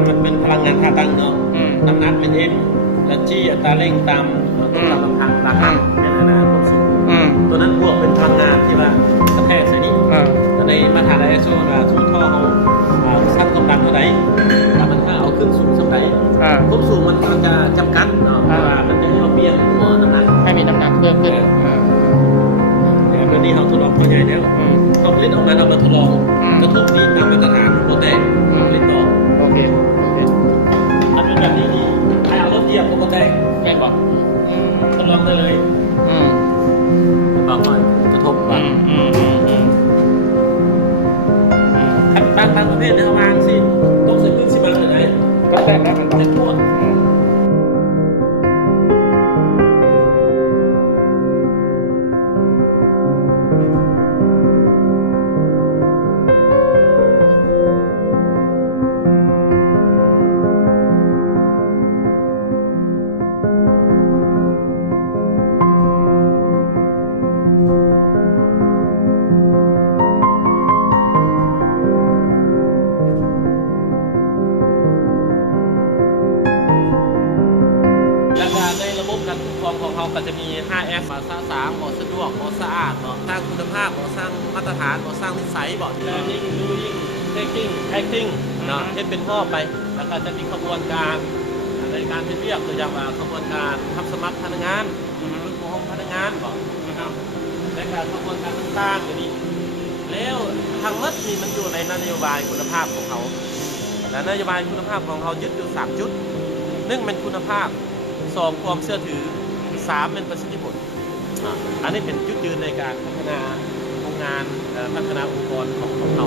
นมันเป็นพลังงานขาตั้งเนาะน้ำหนักเป็น M และ G อัตราเร่งตามตัวลำพังราคาในอนาคตสูงตัวนั้นบวกเป็นพลังงานที่ว่ากระแทกใส่นี่ในมาตรฐาน ISO ว่าสูงท่อเขาสั้นความดันเท่าไหร่ถ้ามันถ้าเอาขึ้นสูงสักไหนควบสูงมันจะจำกัดเนาะเพราะว่ามันจะให้เราเปลี่ยนหัวน้ำหนักให้มีน้ำหนักเพิ่มขึ้นแต่เมื่อนี้เราทดลองตัวใหญ่แล้วเขาผลิตออกมาเรามาทดลองกระทบดีตามมาตรฐานโปรแตกผลิตต่อโอเคอันเป็นแบบนี้นี่ใครเอารถเหยียบโปรแตกแม่นบอกทดลองได้เลยบางคนกระทบบ้างบางประเภทเนี่ยวางสิต้องใส่พื้นสิบอะไรก็แตกได้เป็นแต่พวกของเขาก็จะมี 5F หมอ3หมอสะดวกหมอสะอาดหมอสร้างคุณภาพหมอสร้างมาตรฐานหมอสร้างนิสัยบอกlearning doing taking acting เนาะให้เป็นข้อไปแล้วก็จะมีขบวนการในการเรียกตัวอย่างว่าขบวนการทำสมัครพนักงานฝึกอบรมพนักงานบอกนะครับและการขบวนการต่างๆอย่างนี้แล้วทางรัฐนี่มันอยู่ในนโยบายคุณภาพของเขาและนโยบายคุณภาพของเขายึดอยู่3จุด1เป็นคุณภาพ2ความเชื่อถือ3เป็นประสิทธิผลอันนี้เป็นจุดยืนในการพัฒนาโรงงานพัฒนาองค์กรของเรา